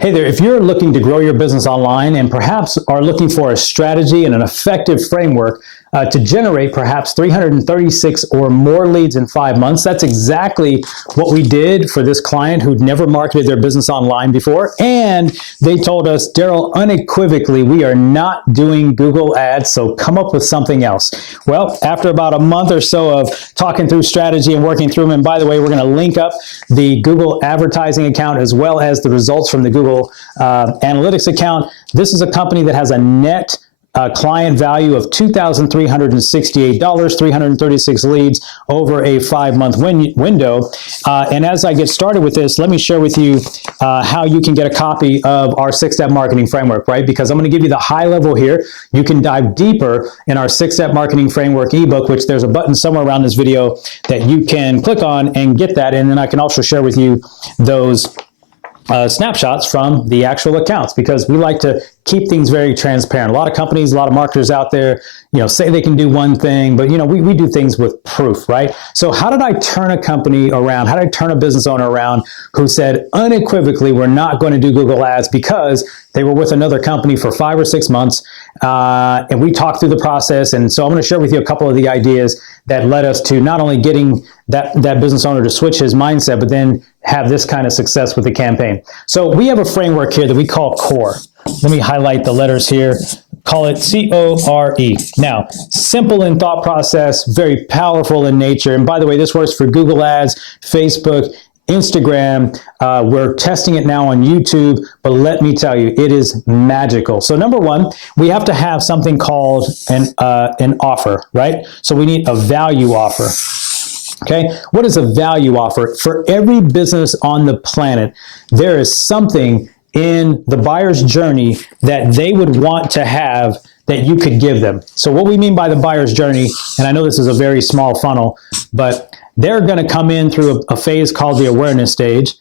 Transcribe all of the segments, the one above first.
Hey there, if you're looking to grow your business online and perhaps are looking for a strategy and an effective framework to generate perhaps 336 or more leads in 5 months, that's exactly what we did for this client who'd never marketed their business online before. And they told us, Daryl, unequivocally, we are not doing Google ads, so come up with something else. Well, after about a month or so of talking through strategy and working through them, and by the way, we're going to link up the Google advertising account as well as the results from the Google analytics account. This is a company that has a net client value of $2,368, 336 leads over a 5-month window. And as I get started with this, let me share with you how you can get a copy of our 6-step marketing framework, right? Because I'm going to give you the high level here. You can dive deeper in our 6-step marketing framework ebook, which there's a button somewhere around this video that you can click on and get that. And then I can also share with you those snapshots from the actual accounts, because we like to keep things very transparent. A lot of companies, a lot of marketers out there, say they can do one thing, but we do things with proof, right? So how did I turn a company around? How did I turn a business owner around who said unequivocally, we're not going to do Google ads because they were with another company for 5 or 6 months, and we talked through the process. And so I'm going to share with you a couple of the ideas that led us to not only getting that business owner to switch his mindset, but then have this kind of success with the campaign. So we have a framework here that we call CORE. Let me highlight the letters here. Call it CORE. Now, simple in thought process, very powerful in nature. And by the way, this works for Google Ads, Facebook, Instagram. We're testing it now on YouTube, but let me tell you, it is magical. So number one, we have to have something called an offer, right? So we need a value offer. Okay, what is a value offer? For every business on the planet, there is something in the buyer's journey that they would want to have that you could give them. So what we mean by the buyer's journey, and I know this is a very small funnel, but they're going to come in through a phase called the awareness stage.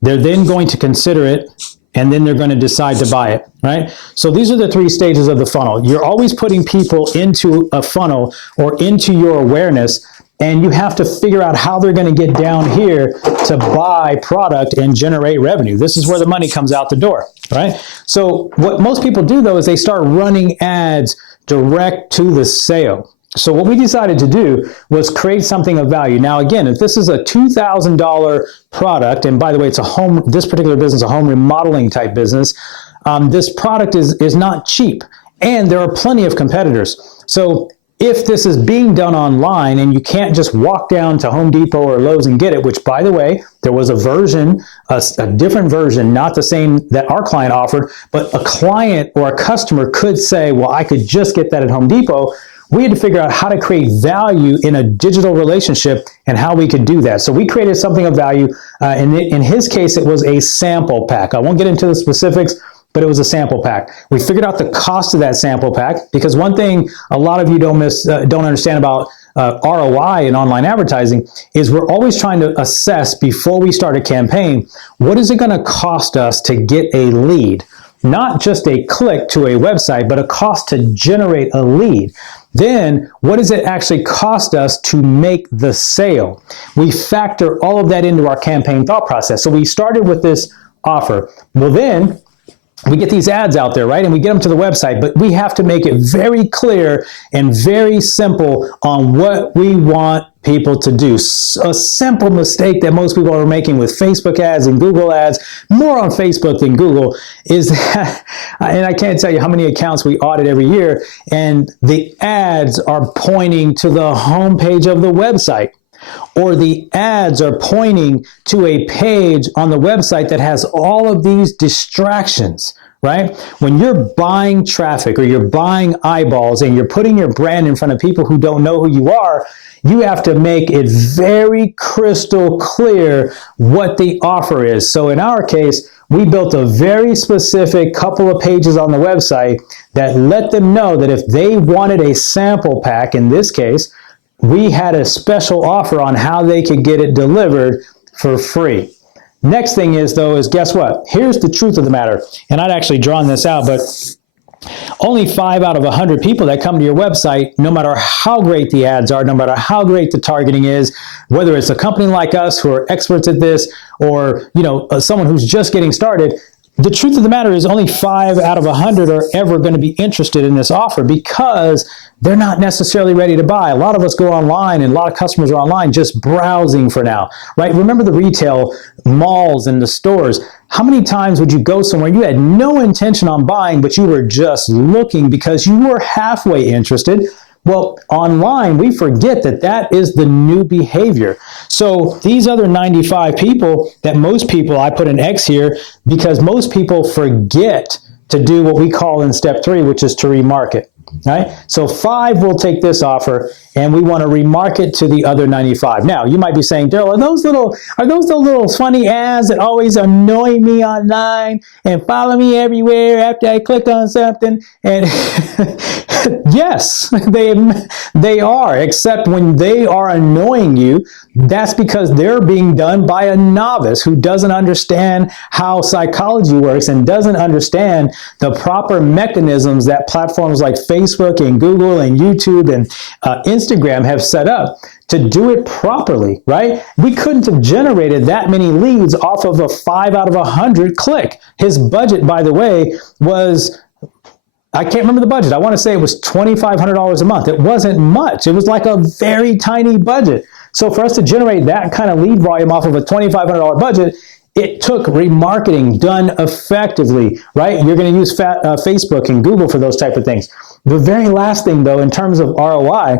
They're then going to consider it, and then they're going to decide to buy it, right? So these are the 3 stages of the funnel. You're always putting people into a funnel or into your awareness, and you have to figure out how they're going to get down here to buy product and generate revenue. This is where the money comes out the door, right? So what most people do, though, is they start running ads direct to the sale. So what we decided to do was create something of value. Now, again, if this is a $2,000 product, and by the way, this particular business, a home remodeling type business, this product is not cheap, and there are plenty of competitors. So if this is being done online and you can't just walk down to Home Depot or Lowe's and get it, which, by the way, there was a version, a different version, not the same that our client offered, but a client or a customer could say, well, I could just get that at Home Depot. We had to figure out how to create value in a digital relationship and how we could do that. So we created something of value. In his case, it was a sample pack. I won't get into the specifics, but it was a sample pack. We figured out the cost of that sample pack, because one thing a lot of you don't understand about ROI in online advertising is we're always trying to assess before we start a campaign, what is it going to cost us to get a lead? Not just a click to a website, but a cost to generate a lead. Then, what does it actually cost us to make the sale? We factor all of that into our campaign thought process. So we started with this offer. Well, then we get these ads out there, right? And we get them to the website, but we have to make it very clear and very simple on what we want people to do. A simple mistake that most people are making with Facebook ads and Google ads, more on Facebook than Google, is that, and I can't tell you how many accounts we audit every year, and the ads are pointing to the homepage of the website, or the ads are pointing to a page on the website that has all of these distractions, right? When you're buying traffic or you're buying eyeballs and you're putting your brand in front of people who don't know who you are, you have to make it very crystal clear what the offer is. So in our case, we built a very specific couple of pages on the website that let them know that if they wanted a sample pack, in this case, we had a special offer on how they could get it delivered for free. Next thing is, though, is guess what? Here's the truth of the matter. And I'd actually drawn this out, but only 5 out of 100 people that come to your website, no matter how great the ads are, no matter how great the targeting is, whether it's a company like us who are experts at this, or someone who's just getting started, the truth of the matter is only 5 out of 100 are ever going to be interested in this offer because they're not necessarily ready to buy. A lot of us go online and a lot of customers are online just browsing for now, right? Remember the retail malls and the stores. How many times would you go somewhere you had no intention on buying, but you were just looking because you were halfway interested? Well, online, we forget that that is the new behavior. So these other 95 people that most people, I put an X here because most people forget to do what we call in step 3, which is to remarket. Right? So 5 will take this offer and we want to remarket to the other 95. Now, you might be saying, Daryl, are those the little funny ads that always annoy me online and follow me everywhere after I click on something? And yes, they are, except when they are annoying you, that's because they're being done by a novice who doesn't understand how psychology works and doesn't understand the proper mechanisms that platforms like Facebook and Google and YouTube and Instagram have set up to do it properly, right? We couldn't have generated that many leads off of a 5 out of 100 click. His budget, by the way, was, I can't remember the budget. I want to say it was $2,500 a month. It wasn't much. It was like a very tiny budget. So for us to generate that kind of lead volume off of a $2,500 budget, it took remarketing done effectively, right? You're going to use Facebook and Google for those type of things. The very last thing, though, in terms of ROI,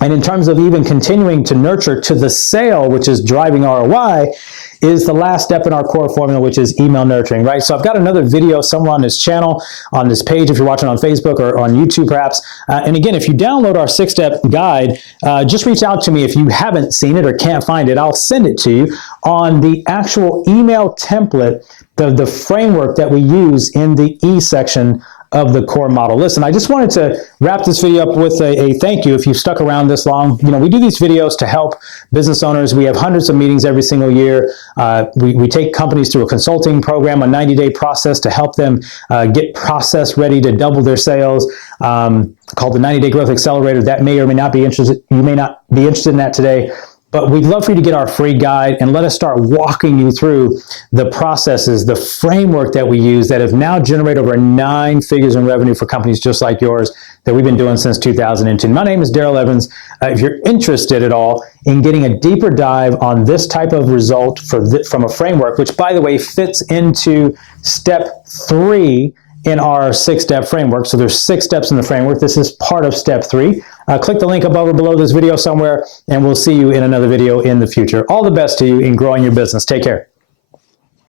and in terms of even continuing to nurture to the sale, which is driving ROI, is the last step in our core formula, which is email nurturing, right? So I've got another video somewhere on this channel, on this page, if you're watching on Facebook or on YouTube perhaps. And again, if you download our 6-step guide, just reach out to me if you haven't seen it or can't find it. I'll send it to you on the actual email template, the framework that we use in the E section of the core model. Listen, I just wanted to wrap this video up with a thank you if you've stuck around this long. You know, we do these videos to help business owners. We have hundreds of meetings every single year. We take companies through a consulting program, a 90-day process to help them get process ready to double their sales, called the 90-day growth accelerator. That may or may not be interested. You may not be interested in that today. But we'd love for you to get our free guide and let us start walking you through the processes, the framework that we use that have now generated over 9 figures in revenue for companies just like yours that we've been doing since 2002. My name is Daryl Evans. If you're interested at all in getting a deeper dive on this type of result from a framework, which by the way fits into step 3 in our 6-step framework. So there's 6 steps in the framework. This is part of step 3. Click the link above or below this video somewhere, and we'll see you in another video in the future. All the best to you in growing your business. Take care.